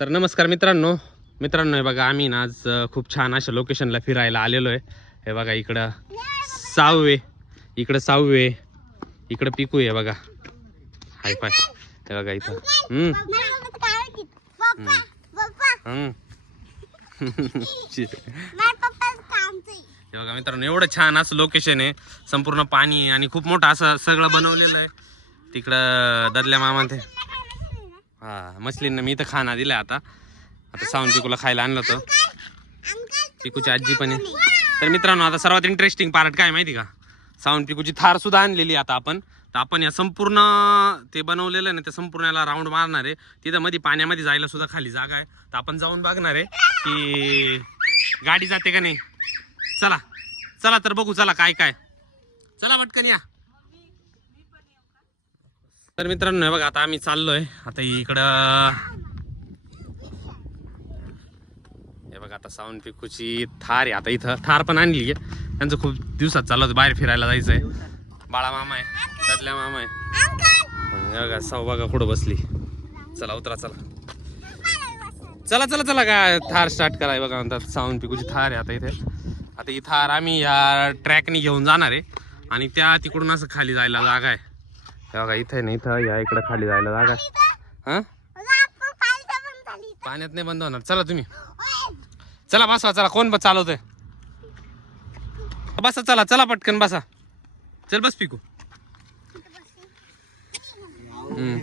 तर नमस्कार मित्रांनो हे बघा आम्ही ना आज खूप छान अशा लोकेशनला फिरायला आलेलो आहे. हे बघा इकडं साववे, इकडं साववे, इकडं पिकू आहे बघा. हाय फाय हे बघा इथं हे बघा मित्रांनो एवढं छान असं लोकेशन आहे. संपूर्ण पाणी आहे आणि खूप मोठं असं सगळं बनवलेलं आहे. तिकडं ददल्या मामा ते हा मछलींना मी इथं खाना दिलाय. आता सावून पिकूला खायला आणलं होतं. पिकूची आजी पण आहे. तर मित्रांनो आता सर्वात इंटरेस्टिंग पार्ट काय माहिती का, सावून पिकूची थार सुद्धा आणलेली आता आपण. तर आपण या संपूर्ण ते बनवलेलं आहे ना, त्या संपूर्ण याला राऊंड मारणार आहे. तिथं मध्ये पाण्यामध्ये जायला सुद्धा खाली जागा आहे. तर आपण जाऊन बघणार आहे की गाडी जाते का नाही. चला चला तर बघू. चला काय काय, चला पटकन या. तर मित्रांनो बघा आता आम्ही चाललोय. आता इकडं हे बघा आता सावून पिकूची थार आहे. आता इथं थार पण आणली आहे. त्यांचं खूप दिवसात चाललं होतं बाहेर फिरायला जायचंय. बाळा मामा आहे, ददल्या मामा आहे. बघा साऊ बघा कुठं बसली. चला उतरा चला चला चला चला काय थार स्टार्ट कराय. बघा म्हणतात सावून पिकूची थार आहे. आता ही थार आम्ही या ट्रॅकने घेऊन जाणार आहे आणि त्या तिकडून असं खाली जायला जागा आहे. बघा इथं नाही, इथं या इकडे खाली जायला जागा आहे. हा पाण्यात नाही बंद होणार. चला तुम्ही चला बसा. चला कोण चालवतोय बसा. चला चला पटकन बसा. चल बस पिकू.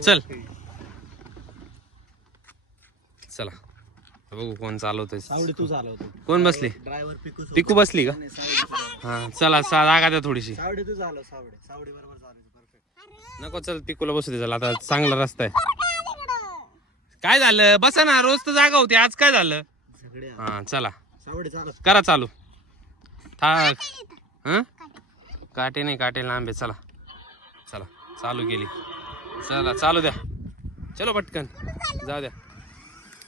चल चला बघू कोण चालवतोय. सावडी तू चालवतो. कोण बसली? ड्रायव्हर पिकू बसली का? हा चला जागा द्या थोडीशी. सावडी तू चालव. सावडी बरोबर चालव. परफेक्ट. नको चल पिकूला बसू दे. चला आता चांगला रस्ता आहे. काय झालं बसा ना, रोज तर जागा होती, आज काय झालं? हा चला सावडी चालव. करा चालू. थाक हं काटे नाही, काटे लांब आहे. चला चला चालू केली. चला चालू द्या. चलो पटकन जाऊ द्या.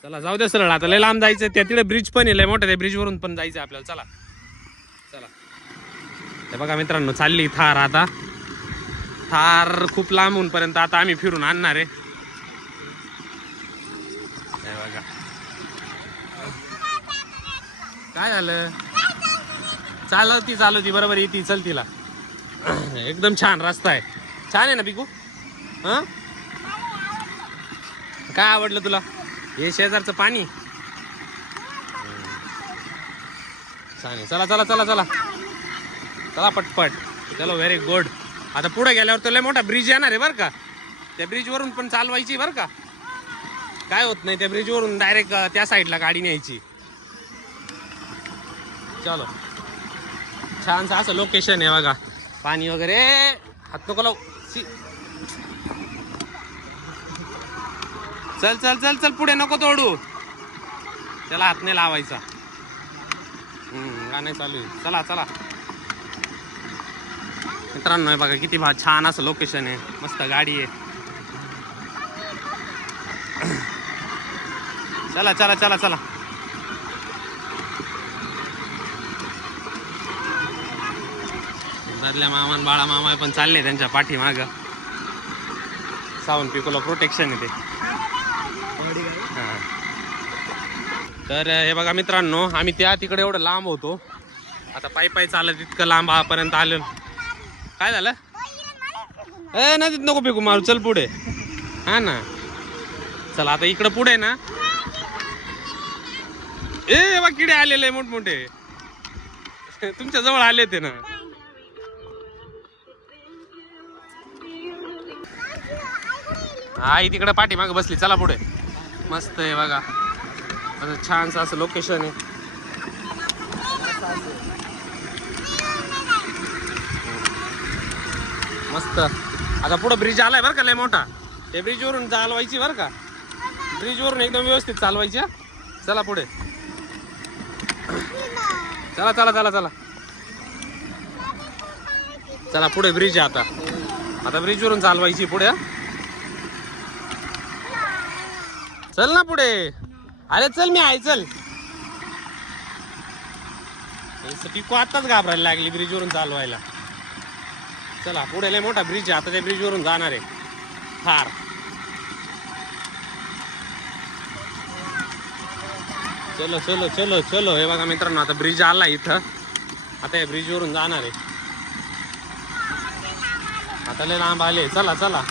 चला जाऊ द्या सरळ. आता लय लांब जायचं. त्या तिकडे ब्रिज पण आहे लय मोठं. त्या ब्रिज वरून पण जायचं आपल्याला. चला चला हे बघा मित्रांनो चालली थार. आता थार खूप लांबून पर्यंत आता आम्ही फिरून आणणार आहे. हे बघा काय झालं. चालवती बरोबर येते. चल तिला. एकदम छान रस्ता आहे. छान आहे ना पिकू? हा काय आवडलं तुला? हे शेजारचं पाणी छान आहे. चला चला चला चला चला पटपट. चलो व्हेरी गुड. आता पुढे गेल्यावर तर लय मोठा ब्रिज येणार आहे बरं का. त्या ब्रिज वरून पण चालवायची बरं का. काय होत नाही, त्या ब्रिज वरून डायरेक्ट त्या साईडला गाडी न्यायची. चलो छानसं असं लोकेशन आहे बघा. पाणी वगैरे हात नको लावू. चल चल चल चल पुढे नको तोडू. त्याला हात नाही लावायचा. गाणं चालू आहे. चला चला मित्रांनो हे बघा किती छान असं लोकेशन आहे. मस्त गाडी आहे. चला चला चला चला ददल्या मामा बाळा मामा पण चालले त्यांच्या पाठीमाग. सावून पिकूला प्रोटेक्शन येते. तर हे बघा मित्रांनो आम्ही त्या तिकडे एवढं लांब होतो. आता पायी चालत इतकं लांब पर्यंत आलो. काय झालं? नदीत नको पिकू मारू. चल पुढे. हा ना चला आता इकडं पुढे ना बा किडे आलेले मोठमोठे. तुमच्या जवळ आले ते ना. आई तिकडे पाठीमाग बसली. चला पुढे. मस्त आहे बघा. छानसं असं लोकेशन आहे. मस्त. आता पुढं ब्रिज आलाय बरं का लय मोठा. त्या ब्रिज वरून चालवायची बरं का. ब्रिज वरून एकदम व्यवस्थित चालवायची. चला पुढे. चला चला चला चला चला पुढे ब्रिज आहे. आता ब्रिज वरून चालवायची पुढे. चल ना पुढे. अरे चल मी आहे. चल पिकू आताच घाबरायला लागली ब्रिज वरून चालवायला. चला पुढे लय मोठा ब्रिज आहे. आता त्या ब्रिज वरून जाणार आहे थार. चलो चलो चलो चलो. हे बघा मित्रांनो, आता ब्रिज आला इथं. आता या ब्रिज वरून जाणार आहे. आता लय लांब आले. चला चला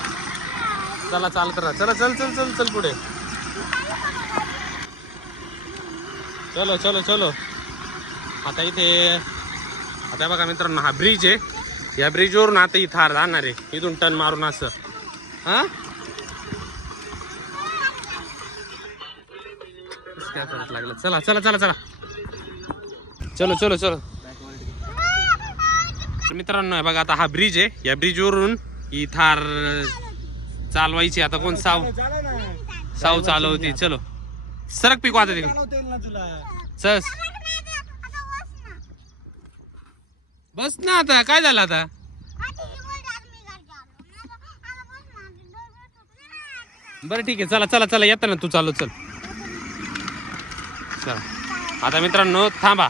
चला, चालत राहा. चला चल चल चल चल पुढे. चलो चलो चलो. आता इथे आता बघा मित्रांनो, हा ब्रिज आहे. या ब्रिज वरून आता ही थार जाणार आहे. इथून टर्न मारून असं. हा काय परत लागलं. चला चला चला चला. चलो चलो चलो. मित्रांनो बघा, आता हा ब्रिज आहे. या ब्रिज वरून ही थार चालवायची. आता कोण साव चालवते. चलो सरक पिकू आता तिकडे. चल बस ना. आता काय झालं आता. बरं ठीक आहे. चला चला चला. येतं ना तू. चालू चल. चला आता मित्रांनो थांबा.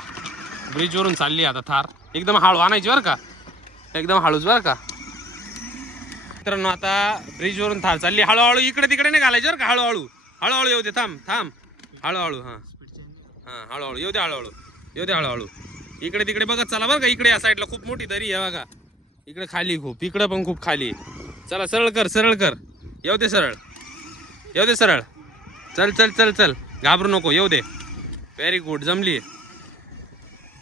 ब्रिज वरून चालली आता थार. एकदम हळू आणायची बरं का. एकदम हळूच बरं का मित्रांनो. आता ब्रिज वरून थार चालली. हळूहळू इकडे तिकडे नाही घालायची बरं का. हळूहळू हळूहळू येऊ दे. थांब थांब. हळूहळू. हां हां हळूहळू येऊ दे. हळूहळू येऊ दे. हळूहळू इकडे तिकडे बघत चला बरं का. इकडे या साईडला खूप मोठी दरी आहे बघा. इकडे खाली खूप, इकडे पण खूप खाली. चला सरळ कर सरळ कर. येऊ दे सरळ. येऊ दे सरळ. चल चल चल चल. घाबरू नको. येऊ दे. Very good. जमली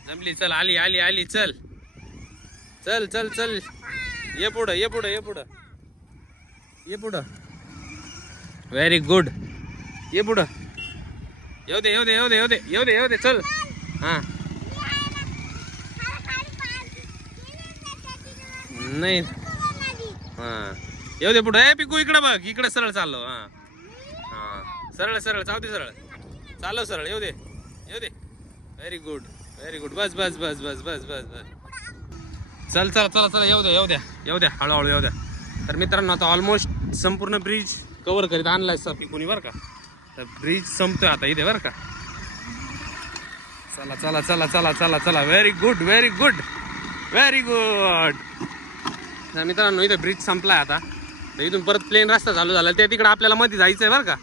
जमली. चल आली आली आली. चल चल चल चल. ये पुढं ये पुढं ये पुढं ये पुढं. Very good. ये पुढं. येऊ दे येऊ दे येऊ दे येऊ दे येऊ दे येऊ दे. चल. हां नाही. हां येऊ दे पुढं. ए पिकू इकडं बघ. इकडे सरळ चाललो. हां हां सरळ सरळ. चावते सरळ. चालव सरळ. येऊ दे येऊ दे. Very good very good. बस बस बस बस बस बस बस. चल चला चला चला. येऊ द्या येऊ द्या येऊ द्या. हळूहळू येऊ द्या. तर मित्रांनो आता ऑलमोस्ट संपूर्ण ब्रिज कव्हर करीत आणलाय सर पिकूनी बरं का. तर ब्रिज संपतोय आता इथे बरं का. चला चला चला चला चला चला. Very good very good very good. तर मित्रांनो इथे ब्रिज संपलाय आता. तर इथून परत प्लेन रस्ता चालू झाला. त्या तिकडे आपल्याला मध्ये जायचंय बरं का.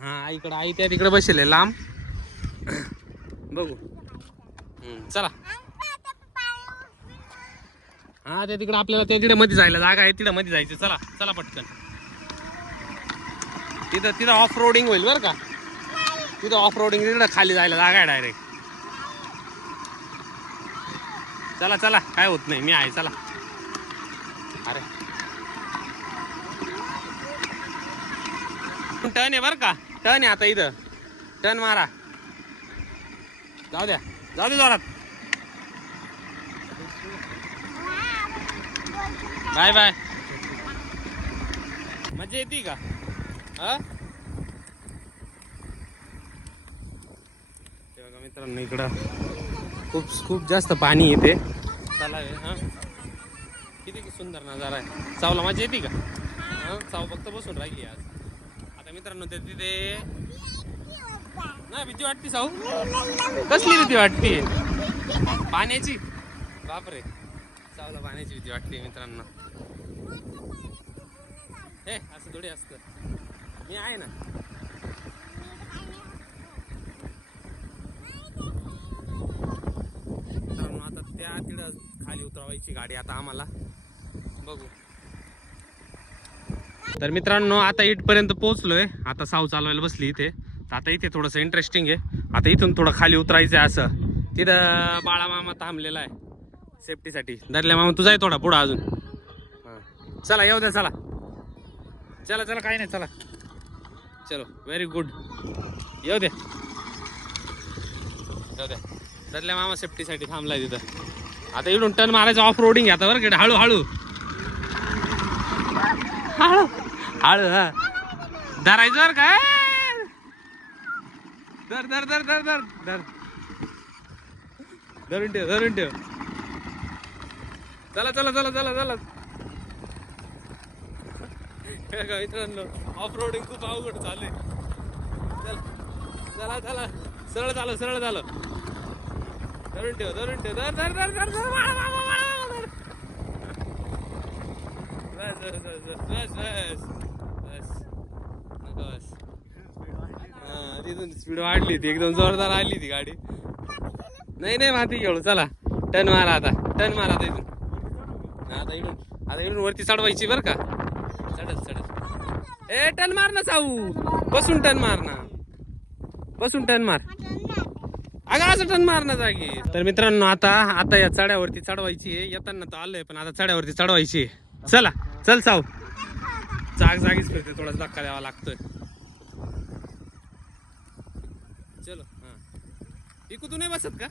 हां इकडं आई त्या तिकडे बसले लांब. बघू. चला. हा त्या तिकडे आपल्याला त्या तिकडे मध्ये जायला जागा आहे. तिकडे मध्ये जायचं. चला चला पटकन. तिथं तिथं ऑफ रोडिंग होईल बरं का. तिथं ऑफ रोडिंग तिकडे खाली जायला जागा आहे डायरेक्ट. चला चला. काय होत नाही. मी आहे. चला. अरे टर्न आहे बरं का. टर्न आहे आता इथं. टर्न मारा. जाऊ द्या जाऊ दे जोरात. Bye bye. मजा येते का. हा ते बघा मित्रांनो इकडं खूप खूप जास्त पाणी येते. तलाव आहे. हां किती सुंदर नजारा आहे. चावला मजा येते का. हां चाव फक्त बसून राहिली आज. आता मित्रांनो ते तिथे नाही भीती वाटते. साऊ कसली भीती वाटते. पाण्याची. बापरे. चावला पाण्याची भीती वाटते मित्रांनो. हे असं थोडी असतं. मी आहे ना. मित्रांनो आता त्या तिकडं खाली उतरवायची गाडी आता आम्हाला. बघू. तर मित्रांनो आता इथपर्यंत पोहोचलोय. आता साऊ चालवायला बसली इथे. तर आता इथे थोडंसं इंटरेस्टिंग आहे. आता इथून थोडं खाली उतरायचं आहे असं. तिथं बाळा मामा थांबलेला आहे सेफ्टीसाठी. धरल्या मामा तुझा आहे थोडा पुढं अजून. हां चला येऊ द्या. चला चला चला. काही नाही. चला चलो. Very good. येऊ द्या येऊ द्या. धरल्या मामा सेफ्टीसाठी थांबलाय तिथं. आता इथून टर्न मारायचं. ऑफ रोडिंग आता बरं का. हळू हळू हळू हळू. हा धरायचं बरं का. धर धर धर धर धर धर. धरून ठेव धरून ठेव. चला चला चला चला चला. मित्रांनो ऑफ रोडिंग खूप अवघड चालू आहे. चला चला सरळ चालू सरळ चालू. धरून ठेव धरून ठेव. धर धर धर धर धर. बस बस बस बस बस बस. नको बस. हां तिथून स्पीड वाढली ती एकदम जोरदार आली ती गाडी. नाही नाही माती खेळू चला. टर्न मारा आता. टर्न मारा आता इथून. आता इकडून वरती चढवायची बरं का. चढल. ए टर्न मार ना साऊ. बसून टर्न मार ना. बसून टर्न मार. अगं असं टर्न मार ना जागी. तर मित्रांनो आता या चढ्यावरती चढवायची आहे. येताना तर आलोय पण आता चढ्यावरती चढवायची आहे. चला चल साऊ. जागीच फिरते. थोडासा धक्का द्यावा लागतोय. चलो हा इकू तू नाही बसत का.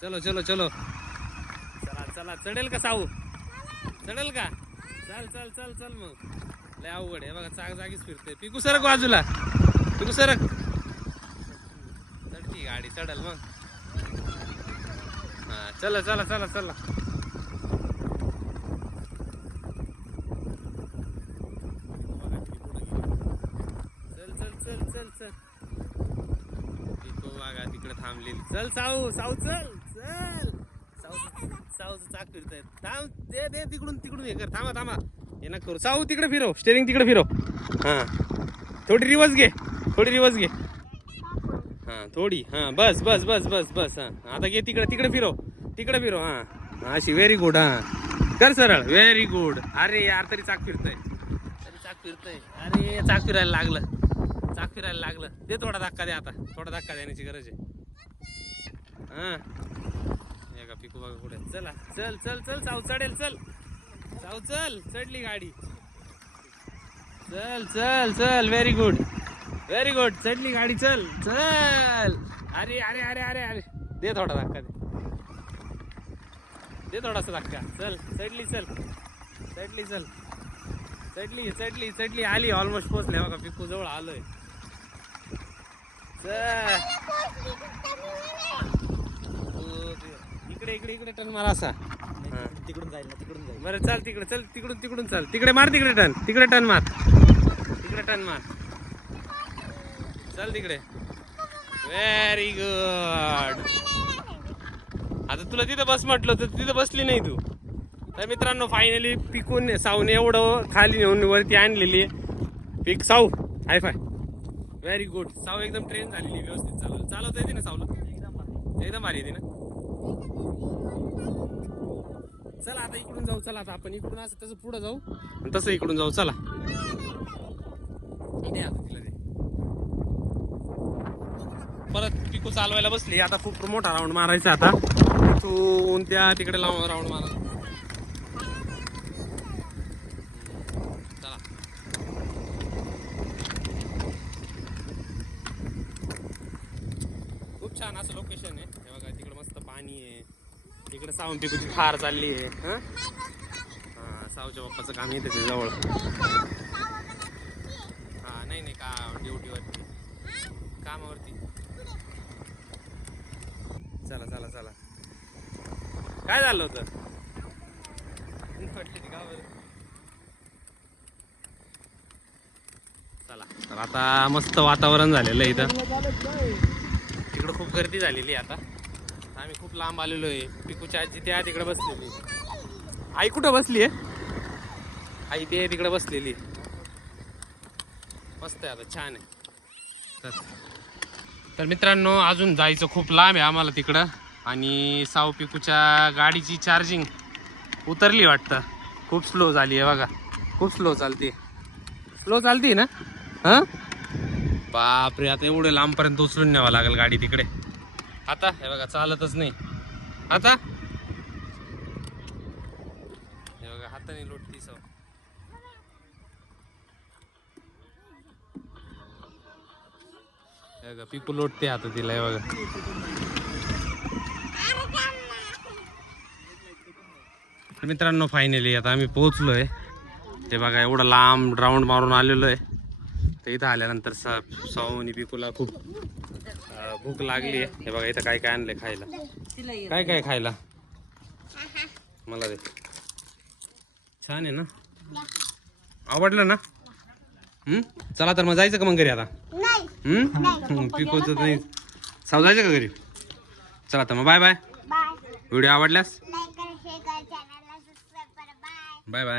चलो चला चढेल का साऊ. चढेल का. चल मग. लय अवघड आहे बघा. जागीच फिरते. पिकू सरक बाजूला. पिकू सरक. चढती गाडी चढल मग. हा चला. चल पिकू बघा तिकडे थांबलेली. चल साऊ चल. साऊचं चाक फिरतायत. थांब दे तिकडून हे कर. थांबा हे नका करू. साऊ तिकडे फिरव. स्टेरिंग तिकडे फिरव. हा थोडी रिवर्स घे. हा थोडी. हा बस. हा आता घे तिकडे फिरव. हा अशी. Very good. हा कर सरळ. Very good. अरे यार तरी चाक फिरतय. अरे चाक फिरायला लागलं. दे थोडा धक्का दे आता. थोडा धक्का देण्याची गरज आहे. हा का पिकू बघा कुठे. चला चल साऊ चढेल. चल चढली गाडी. चल व्हेरी गुड. चढली गाडी. चल अरे दे थोडा धक्का दे थोडासा धक्का. चल चढली आली. ऑलमोस्ट पोहोचले बघा. पिकू जवळ आलोय. चल इकडे टर्न मारा असा. तिकडून जाईल बरं चल तिकडून चल. तिकडे मार. तिकडे टर्न मार. चल तिकडे. Very good. आता तुला तिथं बस म्हटलं तर तिथं बसली नाही तू. तर मित्रांनो फायनली पिकून साऊने एवढं खाली नेऊन वरती आणलेली आहे. पिक साऊ हाय फाय. Very good. साऊ एकदम ट्रेन झालेली. व्यवस्थित चालवता येते ना साऊला. एकदम भारी येते ना. चला आता इकडून जाऊ. चला आता आपण इकडून असं तसं पुढे जाऊ आणि तसं इकडून जाऊ. चला तिला दे. परत पिकू चालवायला बसली. आता खूप मोठा राऊंड मारायचा. आता इथून त्या तिकडे राऊंड मारा. चला खूप छान असं लोकेशन आहे. हे बघा तिकडे मस्त पाणी आहे. इकडे सावंत पिकूची थार चालली आहे. हा सावच्या बाप्पाचं काम येते ते जवळ. हा नाही का ड्युटीवरती कामावरती. चला काय झालं होतं. चला तर आता मस्त वातावरण झालेलं आहे इथं. तिकडं खूप गर्दी झालेली आहे. आता आम्ही खूप लांब आलेलो आहे. पिकूची आजी त्या तिकडे बसलेली. आई कुठं बसली आहे. आई ते तिकडे बसलेली. मस्त आहे. आता छान आहे. तर मित्रांनो अजून जायचं खूप लांब आहे आम्हाला तिकडं. आणि साऊ पिकूच्या गाडीची चार्जिंग उतरली वाटतं. खूप स्लो झाली आहे बघा. खूप स्लो चालते ना. हां बापरे. आता एवढं लांबपर्यंत उचलून न्यावं लागेल गाडी तिकडे. आता हे बघा चालतच नाही. आता हे बघा हाताने लोटती साऊ. हे बघा पिकू लोटते आता तिला. हे बघा मित्रांनो फायनली आता आम्ही पोहोचलोय. ते बघा एवढं लांब राऊंड मारून आलेलो आहे. तर इथं आल्यानंतर साऊ आणि पिकूला खूप भूक लागली आहे. हे बघा इथं काय आणलंय खायला. काय खायला मला दे. छान आहे ना. आवडलं ना. चला तर मग जायचं का मग घरी आता. पिकूचं नाही. साऊ जायचं का घरी. चला तर मग बाय. व्हिडिओ आवडल्यास बाय.